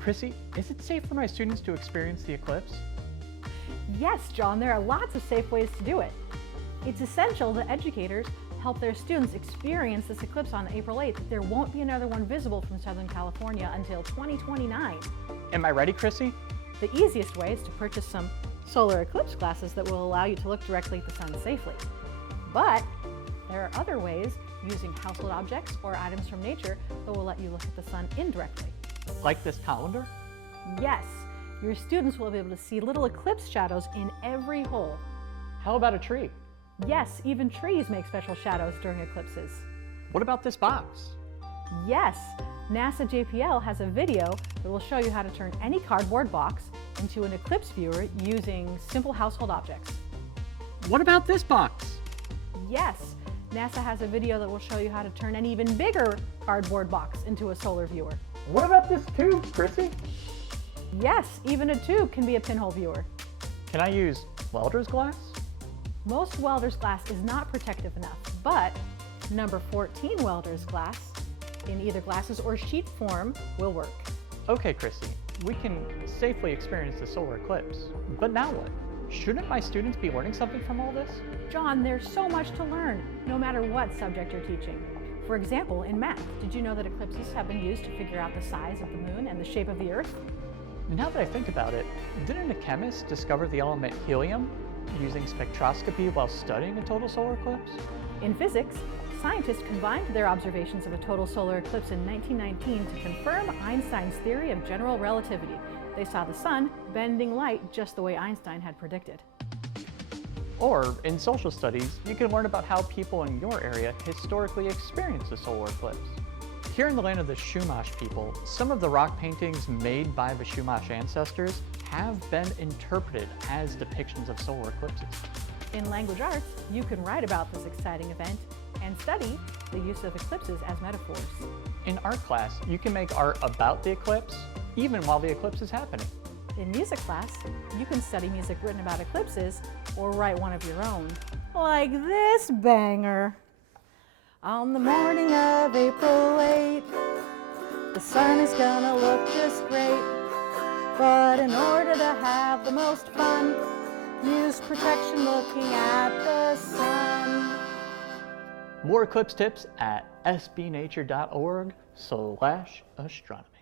Krissie, is it safe for my students to experience the eclipse? Yes, John, there are lots of safe ways to do it. It's essential that educators help their students experience this eclipse on April 8th. There won't be another one visible from Southern California until 2029. Am I ready, Krissie? The easiest way is to purchase some solar eclipse glasses that will allow you to look directly at the sun safely. But there are other ways, using household objects or items from nature, that will let you look at the sun indirectly. Like this colander? Yes, your students will be able to see little eclipse shadows in every hole. How about a tree? Yes, even trees make special shadows during eclipses. What about this box? Yes, NASA JPL has a video that will show you how to turn any cardboard box into an eclipse viewer using simple household objects. What about this box? Yes, NASA has a video that will show you how to turn an even bigger cardboard box into a solar viewer. What about this tube, Krissie? Yes, even a tube can be a pinhole viewer. Can I use welder's glass? Most welder's glass is not protective enough, but number 14 welder's glass, in either glasses or sheet form, will work. Okay, Krissie, we can safely experience the solar eclipse, but now what? Shouldn't my students be learning something from all this? John, there's so much to learn, no matter what subject you're teaching. For example, in math, did you know that eclipses have been used to figure out the size of the moon and the shape of the Earth? Now that I think about it, didn't a chemist discover the element helium using spectroscopy while studying a total solar eclipse? In physics, scientists combined their observations of a total solar eclipse in 1919 to confirm Einstein's theory of general relativity. They saw the sun bending light just the way Einstein had predicted. Or, in social studies, you can learn about how people in your area historically experienced a solar eclipse. Here in the land of the Chumash people, some of the rock paintings made by the Chumash ancestors have been interpreted as depictions of solar eclipses. In language arts, you can write about this exciting event and study the use of eclipses as metaphors. In art class, you can make art about the eclipse, even while the eclipse is happening. In music class, you can study music written about eclipses or write one of your own, like this banger. On the morning of April 8th, the sun is gonna look just great. But in order to have the most fun, use protection looking at the sun. More eclipse tips at sbnature.org/astronomy.